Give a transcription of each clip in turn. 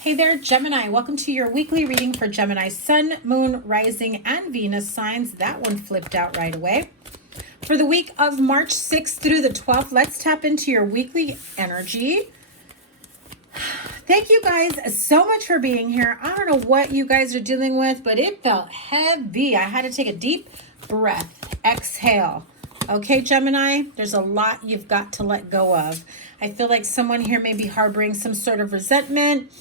Hey there, Gemini. Welcome to your weekly reading for Gemini Sun, Moon, Rising, and Venus signs. That one flipped out right away. For the week of March 6th through the 12th, let's tap into your weekly energy. Thank you guys so much for being here. I don't know what you guys are dealing with, but it felt heavy. I had to take a deep breath. Exhale. Okay, Gemini, there's a lot you've got to let go of. I feel like someone here may be harboring some sort of resentment.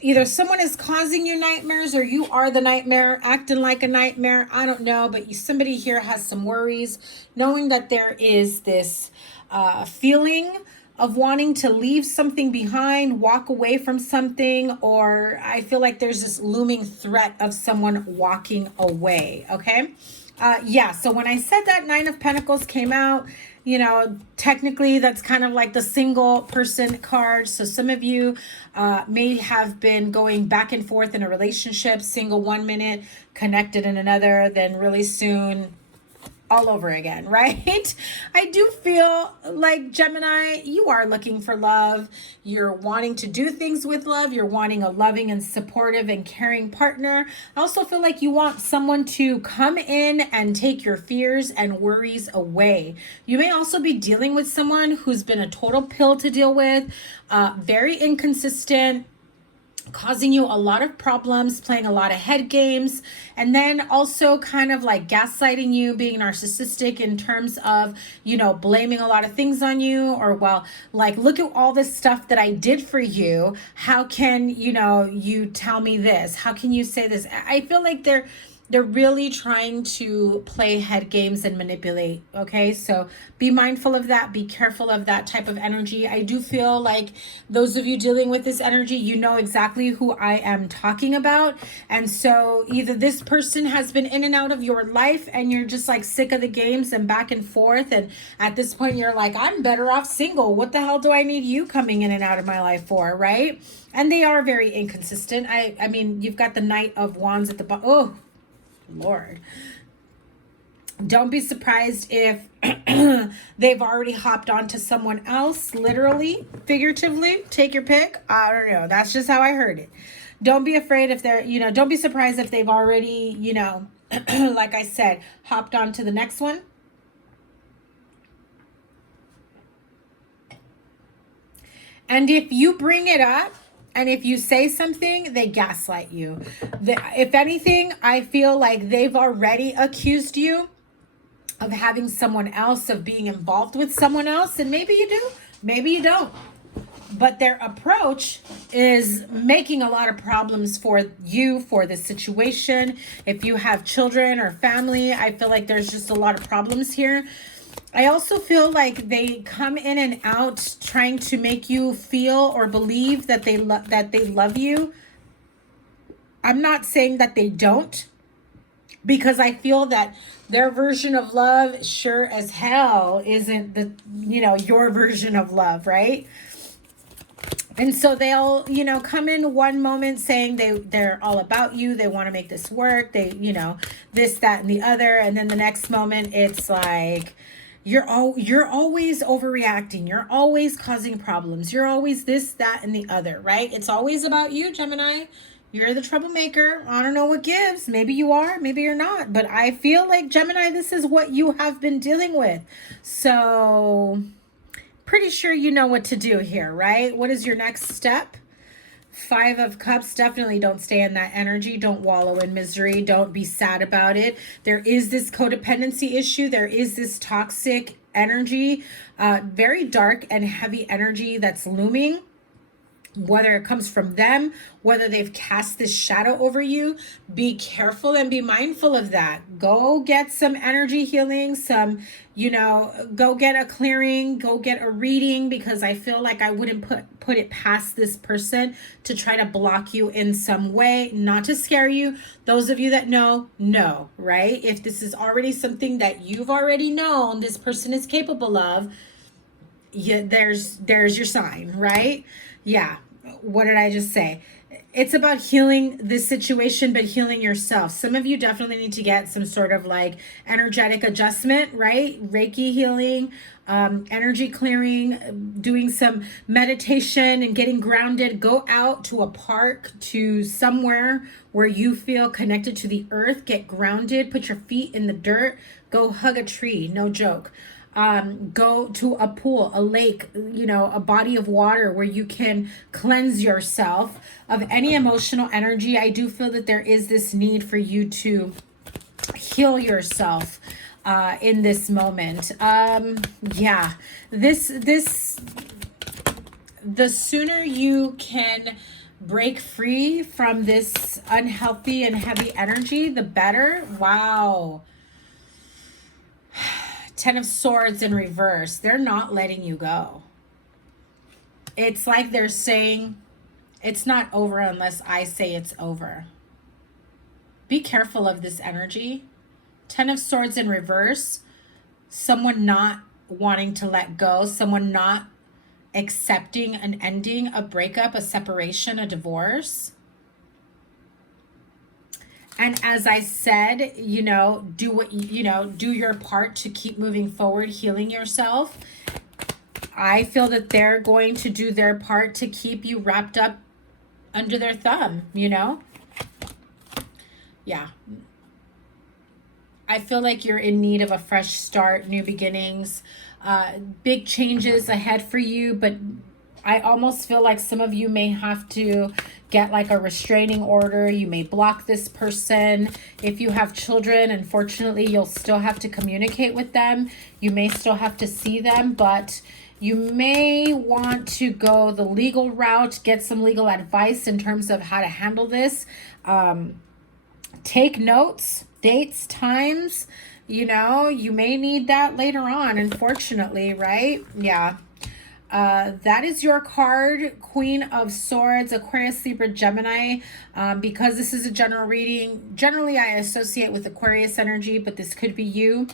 Either someone is causing you nightmares or you are the nightmare, acting like a nightmare. I don't know, but somebody here has some worries, knowing that there is this feeling of wanting to leave something behind, walk away from something, or I feel like there's this looming threat of someone walking away, okay? Yeah, so when I said that Nine of Pentacles came out, you know, technically that's kind of like the single person card. So some of you may have been going back and forth in a relationship, single 1 minute, connected in another, then really soon all over again, right? I do feel like Gemini, you are looking for love. You're wanting to do things with love. You're wanting a loving and supportive and caring partner. I also feel like you want someone to come in and take your fears and worries away. You may also be dealing with someone who's been a total pill to deal with, very inconsistent, causing you a lot of problems, playing a lot of head games, and then also kind of like gaslighting you, being narcissistic in terms of, you know, blaming a lot of things on you, or, well, like, look at all this stuff that I did for you. How can, you know, you tell me this? How can you say this? I feel like they're really trying to play head games and manipulate, okay? So be mindful of that. Be careful of that type of energy. I do feel like those of you dealing with this energy, you know exactly who I am talking about. And so either this person has been in and out of your life and you're just like sick of the games and back and forth. And at this point, you're like, I'm better off single. What the hell do I need you coming in and out of my life for, right? And they are very inconsistent. I mean, you've got the Knight of Wands at the bottom. Oh, Lord. Don't be surprised if they've already hopped onto someone else, literally, figuratively, take your pick. I don't know. That's just how I heard it. Don't be afraid if they're, you know, don't be surprised if they've already, you know, like I said, hopped on to the next one. And if you bring it up, and if you say something, they gaslight you. If anything, I feel like they've already accused you of having someone else, of being involved with someone else. And maybe you do, maybe you don't. But their approach is making a lot of problems for you, for this situation. If you have children or family, I feel like there's just a lot of problems here. I also feel like they come in and out trying to make you feel or believe that they love you. I'm not saying that they don't, because I feel that their version of love sure as hell isn't the, you know, your version of love, right? And so they'll, you know, come in one moment saying they're all about you. They want to make this work. They, you know, this, that, and the other. And then the next moment it's like, you're always overreacting. You're always causing problems. You're always this, that, and the other, right? It's always about you, Gemini. You're the troublemaker. I don't know what gives. Maybe you are, maybe you're not. But I feel like, Gemini, this is what you have been dealing with. So pretty sure you know what to do here, right? What is your next step? Five of Cups. Definitely don't stay in that energy. Don't wallow in misery. Don't be sad about it. There is this codependency issue. There is this toxic energy, very dark and heavy energy that's looming. Whether it comes from them, whether they've cast this shadow over you, be careful and be mindful of that. Go get some energy healing, some, you know, go get a clearing, go get a reading, because I feel like I wouldn't put it past this person to try to block you in some way, not to scare you. Those of you that know, right? If this is already something that you've already known this person is capable of, yeah, there's your sign, right? Yeah. What did I just say? It's about healing this situation, but healing yourself. Some of you definitely need to get some sort of like energetic adjustment, right? Reiki healing, energy clearing, doing some meditation and getting grounded. Go out to a park, to somewhere where you feel connected to the earth. Get grounded, put your feet in the dirt, go hug a tree, no joke. Go to a pool, a lake, you know, a body of water where you can cleanse yourself of any emotional energy. I do feel that there is this need for you to heal yourself in this moment. Yeah, the sooner you can break free from this unhealthy and heavy energy, the better. Wow. 10 of Swords in reverse. They're not letting you go. It's like they're saying, it's not over unless I say it's over. Be careful of this energy. 10 of Swords in reverse. Someone not wanting to let go. Someone not accepting an ending, a breakup, a separation, a divorce. And as I said, you know, do what you know, do your part to keep moving forward, healing yourself. I feel that they're going to do their part to keep you wrapped up under their thumb, you know? Yeah. I feel like you're in need of a fresh start, new beginnings, big changes ahead for you, but I almost feel like some of you may have to get like a restraining order. You may block this person. If you have children, unfortunately, you'll still have to communicate with them. You may still have to see them, but you may want to go the legal route, get some legal advice in terms of how to handle this. Take notes, dates, times, you know, you may need that later on, unfortunately, right? Yeah. That is your card, Queen of Swords, Aquarius, Libra, Gemini. Because this is a general reading, generally I associate with Aquarius energy, but this could be you.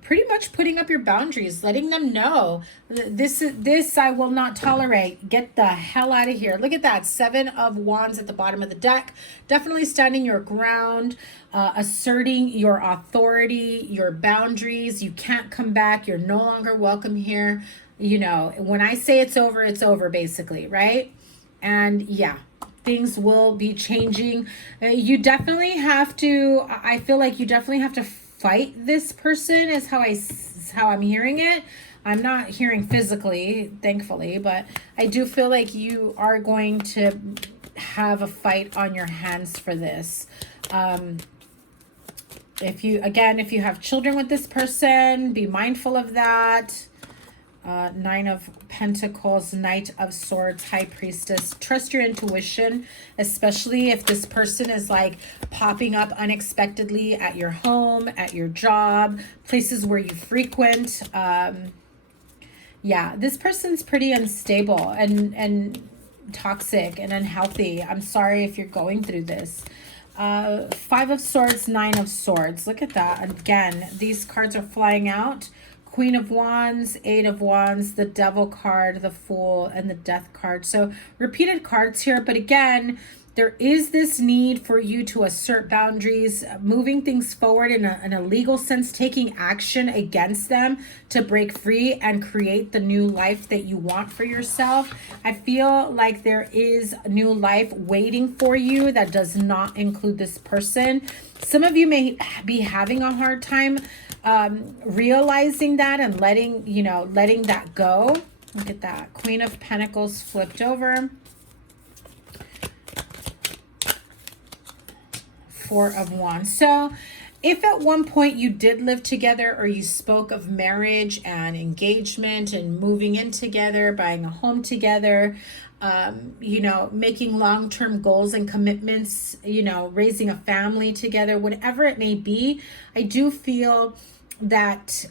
Pretty much putting up your boundaries, letting them know this I will not tolerate. Get the hell out of here. Look at that, 7 of Wands at the bottom of the deck. Definitely standing your ground, asserting your authority, your boundaries. You can't come back. You're no longer welcome here. You know, when I say it's over, basically, right? And yeah, things will be changing. You definitely have to, I feel like you definitely have to fight this person is how I'm hearing it. I'm not hearing physically, thankfully, but I do feel like you are going to have a fight on your hands for this. If you have children with this person, be mindful of that. 9 of Pentacles, Knight of Swords, High Priestess. Trust your intuition, especially if this person is like popping up unexpectedly at your home, at your job, places where you frequent. Yeah, this person's pretty unstable and toxic and unhealthy. I'm sorry if you're going through this. 5 of Swords, 9 of Swords. Look at that. Again, these cards are flying out. Queen of Wands, 8 of Wands, the Devil card, the Fool, and the Death card. So repeated cards here, but again, there is this need for you to assert boundaries, moving things forward in a legal sense, taking action against them to break free and create the new life that you want for yourself. I feel like there is a new life waiting for you that does not include this person. Some of you may be having a hard time realizing that and letting that go. Look at that. Queen of Pentacles flipped over. 4 of Wands. So if at one point you did live together or you spoke of marriage and engagement and moving in together, buying a home together, making long-term goals and commitments, raising a family together, whatever it may be, I do feel that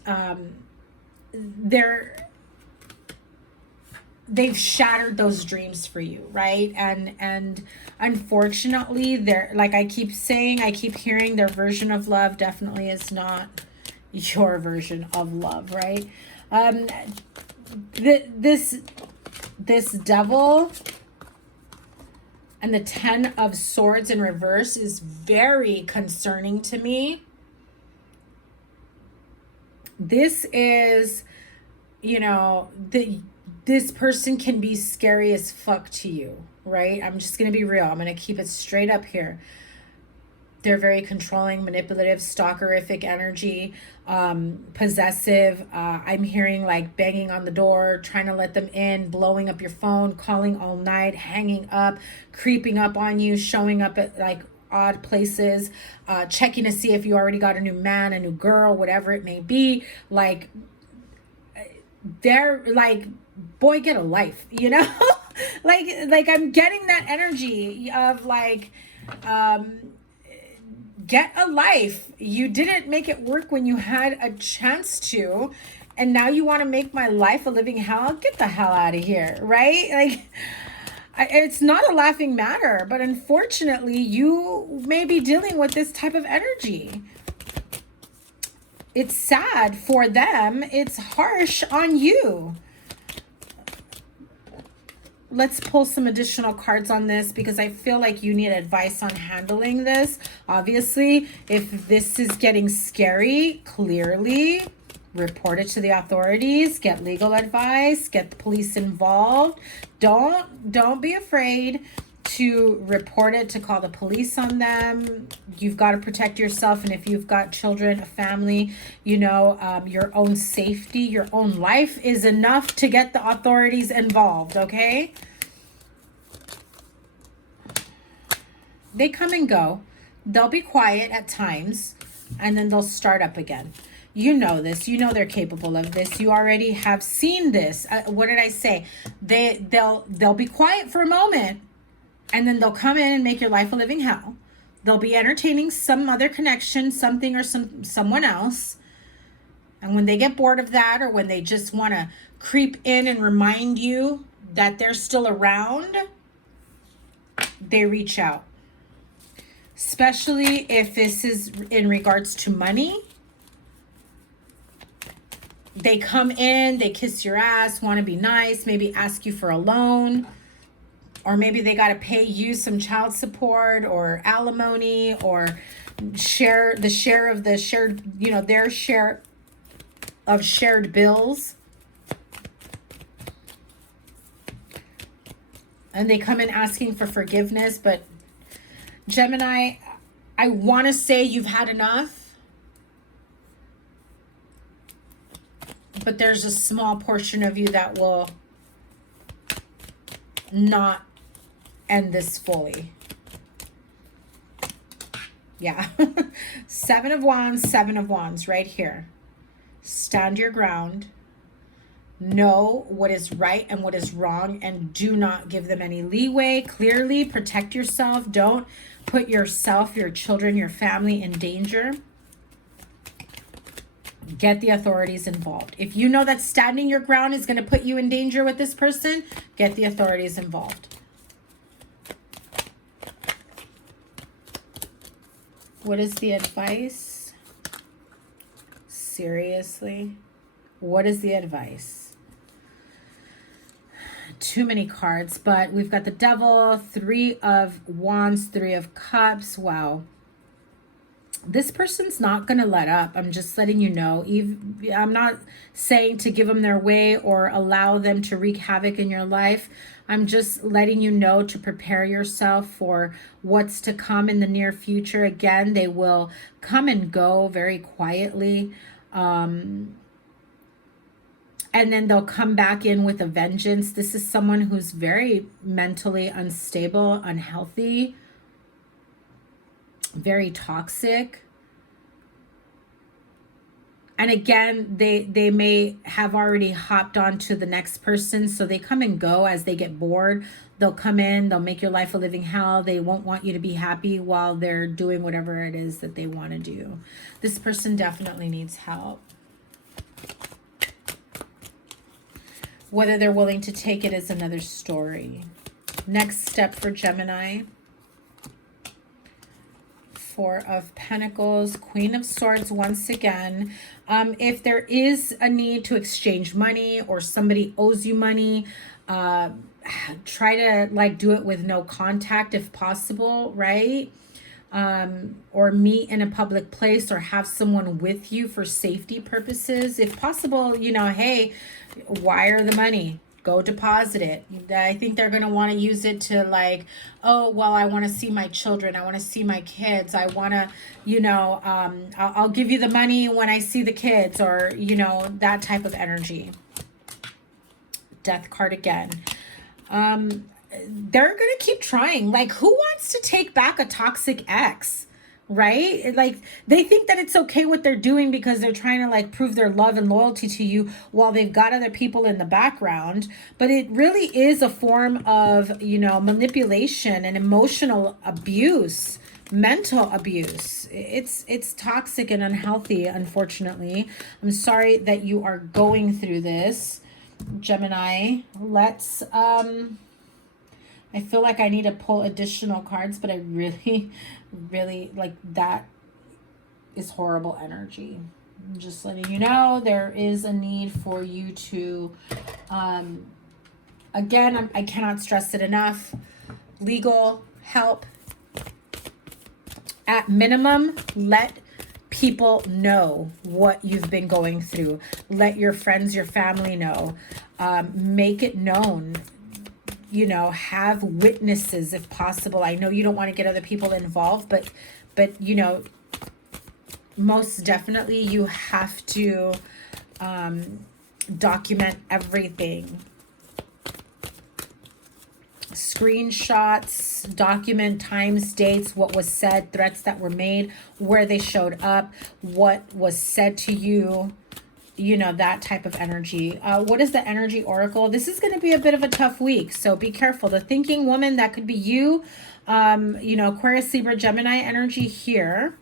they've shattered those dreams for you, right? And unfortunately, they're, like I keep hearing, their version of love definitely is not your version of love, right? This Devil and the 10 of Swords in reverse is very concerning to me. This is you know, this person can be scary as fuck to you, right? I'm just going to be real. I'm going to keep it straight up here. They're very controlling, manipulative, stalkerific energy, possessive. I'm hearing like banging on the door, trying to let them in, blowing up your phone, calling all night, hanging up, creeping up on you, showing up at like odd places, checking to see if you already got a new man, a new girl, whatever it may be. Like, they're like, boy, get a life, you know? like I'm getting that energy of like, get a life. You didn't make it work when you had a chance to, and now you want to make my life a living hell. Get the hell out of here, right? Like, it's not a laughing matter, but unfortunately you may be dealing with this type of energy. It's sad for them. It's harsh on you. Let's pull some additional cards on this because I feel like you need advice on handling this. Obviously, if this is getting scary, clearly report it to the authorities, get legal advice, get the police involved. Don't be afraid to report it, to call the police on them. You've got to protect yourself, and if you've got children, a family, you know, your own safety, your own life is enough to get the authorities involved, okay? They come and go. They'll be quiet at times, and then they'll start up again. You know this. You know they're capable of this. You already have seen this. What did I say? They'll be quiet for a moment, and then they'll come in and make your life a living hell. They'll be entertaining some other connection, something or someone else. And when they get bored of that, or when they just want to creep in and remind you that they're still around, they reach out. Especially if this is in regards to money. They come in, they kiss your ass, want to be nice, maybe ask you for a loan. Or maybe they got to pay you some child support or alimony, or share of the shared, you know, their share of shared bills. And they come in asking for forgiveness. But Gemini, I want to say you've had enough. But there's a small portion of you that will not end this fully. Yeah. 7 of Wands right here. Stand your ground. Know what is right and what is wrong, and do not give them any leeway. Clearly protect yourself. Don't put yourself, your children, your family in danger. Get the authorities involved. If you know that standing your ground is going to put you in danger with this person, get the authorities involved. What is the advice? Seriously? What is the advice? Too many cards, but we've got the Devil, 3 of Wands, 3 of Cups. Wow. This person's not going to let up. I'm just letting you know. I'm not saying to give them their way or allow them to wreak havoc in your life. I'm just letting you know to prepare yourself for what's to come in the near future. Again, they will come and go very quietly. And then they'll come back in with a vengeance. This is someone who's very mentally unstable, unhealthy, very toxic. And again, they may have already hopped on to the next person, so they come and go as they get bored. They'll come in, they'll make your life a living hell. They won't want you to be happy while they're doing whatever it is that they want to do. This person definitely needs help. Whether they're willing to take it is another story. Next step for Gemini. 4 of Pentacles, Queen of Swords once again. If there is a need to exchange money or somebody owes you money, try to like do it with no contact if possible, right? or meet in a public place or have someone with you for safety purposes. If possible, you know, hey, wire the money. Go deposit it. I think they're going to want to use it to like, oh, well, I want to see my children. I want to see my kids. I want to, you know, I'll give you the money when I see the kids, or, you know, that type of energy. Death card again. They're going to keep trying. Like, who wants to take back a toxic ex? Right? Like, they think that it's okay what they're doing because they're trying to like prove their love and loyalty to you while they've got other people in the background. But it really is a form of, you know, manipulation and emotional abuse, mental abuse. It's toxic and unhealthy, unfortunately. I'm sorry that you are going through this, Gemini. Let's I feel like I need to pull additional cards, but I really like, that is horrible energy. I'm just letting you know there is a need for you to, again, I cannot stress it enough, legal help. At minimum, let people know what you've been going through. Let your friends, your family know. Make it known. You know, have witnesses if possible. I know you don't want to get other people involved, but you know, most definitely you have to document everything. Screenshots, document times, dates, what was said, threats that were made, where they showed up, what was said to you. You know, that type of energy. What is the energy oracle? This is going to be a bit of a tough week, so be careful. The thinking woman, that could be you. You know, Aquarius, Libra, Gemini energy here.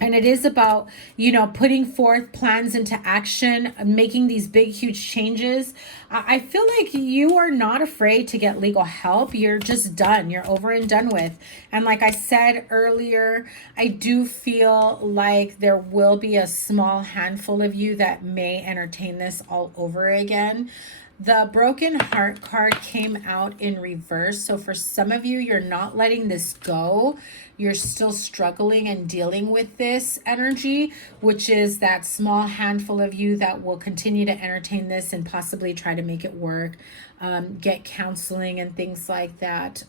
And it is about, you know, putting forth plans into action, making these big, huge changes. I feel like you are not afraid to get legal help. You're just done. You're over and done with. And like I said earlier, I do feel like there will be a small handful of you that may entertain this all over again. The broken heart card came out in reverse. So for some of you, you're not letting this go. You're still struggling and dealing with this energy, which is that small handful of you that will continue to entertain this and possibly try to make it work, get counseling and things like that.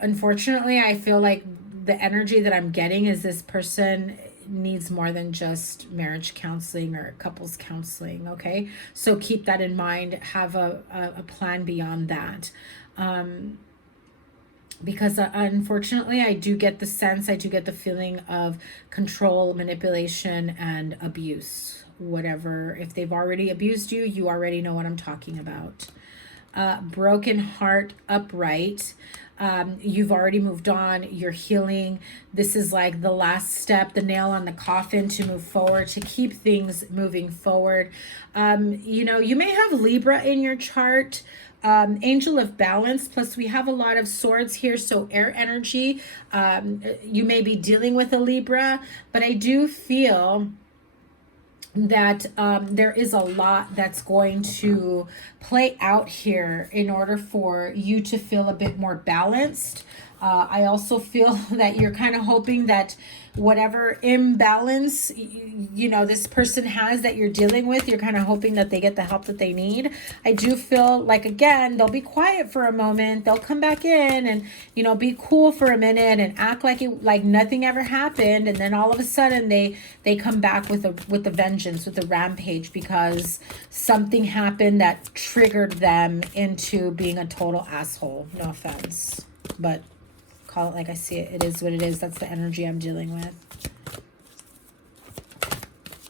Unfortunately, I feel like the energy that I'm getting is this person needs more than just marriage counseling or couples counseling. Okay, so keep that in mind. Have a plan beyond that, because unfortunately I do get the sense, I do get the feeling of control, manipulation, and abuse. Whatever, if they've already abused you, you already know what I'm talking about. Broken heart upright. You've already moved on. You're healing. This is like the last step, the nail on the coffin to move forward, to keep things moving forward. You know, you may have Libra in your chart. Angel of Balance, plus we have a lot of swords here, so air energy. You may be dealing with a Libra, but I do feel that there is a lot that's going to play out here in order for you to feel a bit more balanced. I also feel that you're kind of hoping that whatever imbalance, you know, this person has that you're dealing with, you're kind of hoping that they get the help that they need. I do feel like, again, they'll be quiet for a moment. They'll come back in and, you know, be cool for a minute and act like nothing ever happened. And then all of a sudden they come back with a vengeance, with a rampage, because something happened that triggered them into being a total asshole. No offense, but call it like I see it. It is what it is. That's the energy I'm dealing with.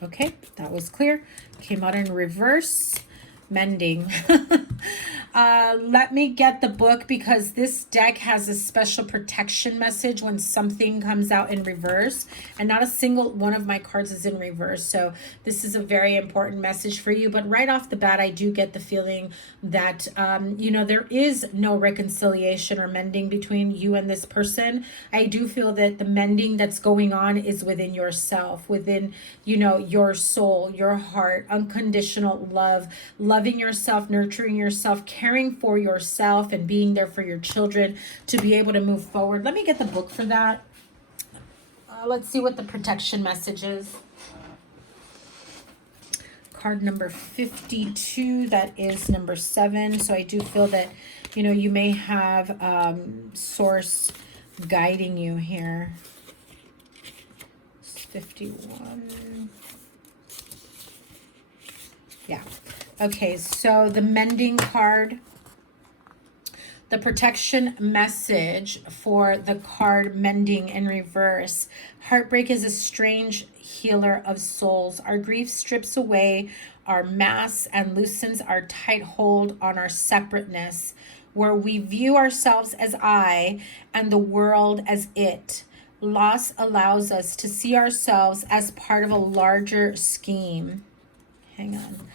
Okay, that was clear. Came out in reverse. Mending. Let me get the book, because this deck has a special protection message when something comes out in reverse, and not a single one of my cards is in reverse. So this is a very important message for you. But right off the bat, I do get the feeling that, you know, there is no reconciliation or mending between you and this person. I do feel that the mending that's going on is within yourself, within, you know, your soul, your heart, unconditional love, loving yourself, nurturing yourself, caring caring for yourself and being there for your children to be able to move forward. Let me get the book for that. Let's see what the protection message is. Card number 52, that is number 7. So I do feel that, you know, you may have source guiding you here. 51. Yeah. Okay, so the mending card. The protection message for the card mending in reverse. Heartbreak is a strange healer of souls. Our grief strips away our masks and loosens our tight hold on our separateness, where we view ourselves as I and the world as it. Loss allows us to see ourselves as part of a larger scheme. Hang on.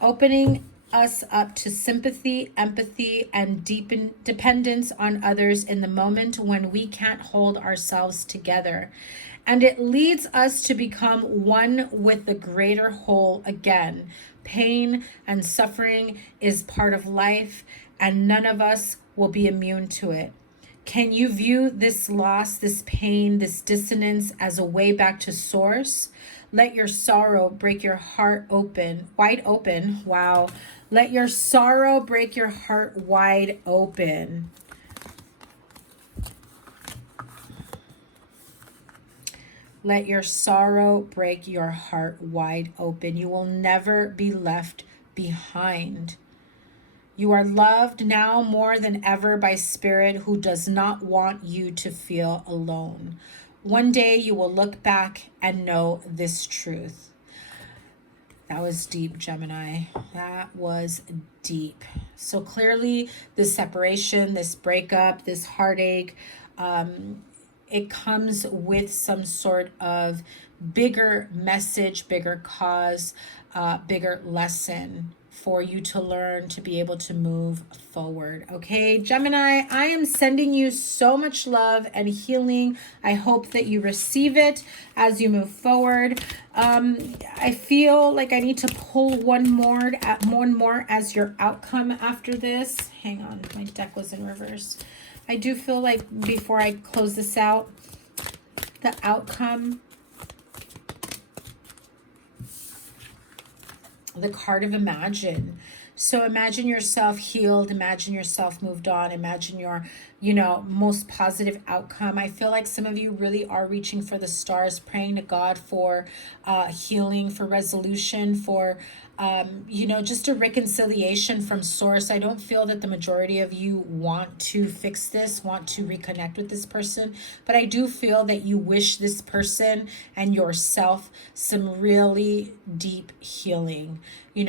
Opening us up to sympathy, empathy, and deepen dependence on others in the moment when we can't hold ourselves together. And it leads us to become one with the greater whole again. Pain and suffering is part of life, and none of us will be immune to it. Can you view this loss, this pain, this dissonance as a way back to source? Let your sorrow break your heart open, wide open. Wow. Let your sorrow break your heart wide open. Let your sorrow break your heart wide open. You will never be left behind. You are loved now more than ever by Spirit, who does not want you to feel alone. One day you will look back and know this truth. That was deep, Gemini. That was deep. So clearly this separation, this breakup, this heartache, it comes with some sort of bigger message, bigger cause, bigger lesson for you to learn to be able to move forward. Okay, Gemini, I am sending you so much love and healing. I hope that you receive it as you move forward. I feel like I need to pull one more as your outcome after this. Hang on, my deck was in reverse. I do feel like before I close this out, the outcome, the card of Imagine. So imagine yourself healed, imagine yourself moved on, imagine your, most positive outcome. I feel like some of you really are reaching for the stars, praying to God for healing, for resolution, for just a reconciliation from source. I don't feel that the majority of you want to fix this, want to reconnect with this person, but I do feel that you wish this person and yourself some really deep healing,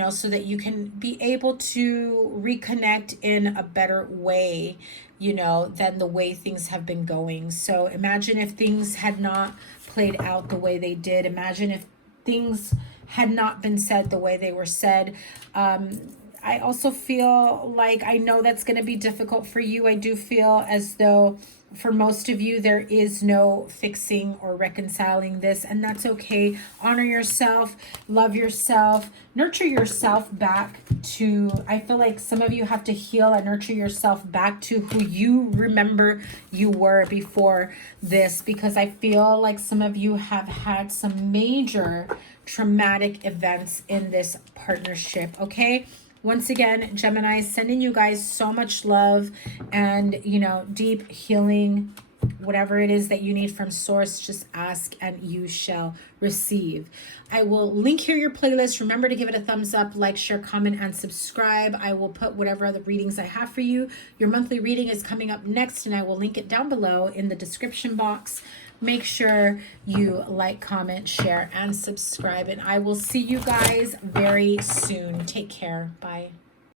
so that you can be able to reconnect in a better way, than the way things have been going. So imagine if things had not played out the way they did. Imagine if things had not been said the way they were said. I also feel like, I know that's going to be difficult for you. I do feel as though for most of you, there is no fixing or reconciling this, and that's okay. Honor yourself, love yourself, nurture yourself back to, I feel like some of you have to heal and nurture yourself back to who you remember you were before this, because I feel like some of you have had some major traumatic events in this partnership, okay? Once again, Gemini, sending you guys so much love and, deep healing. Whatever it is that you need from source, just ask and you shall receive. I will link here your playlist. Remember to give it a thumbs up, like, share, comment, and subscribe. I will put whatever other readings I have for you. Your monthly reading is coming up next, and I will link it down below in the description box. Make sure you like, comment, share, and subscribe, and I will see you guys very soon. Take care. Bye.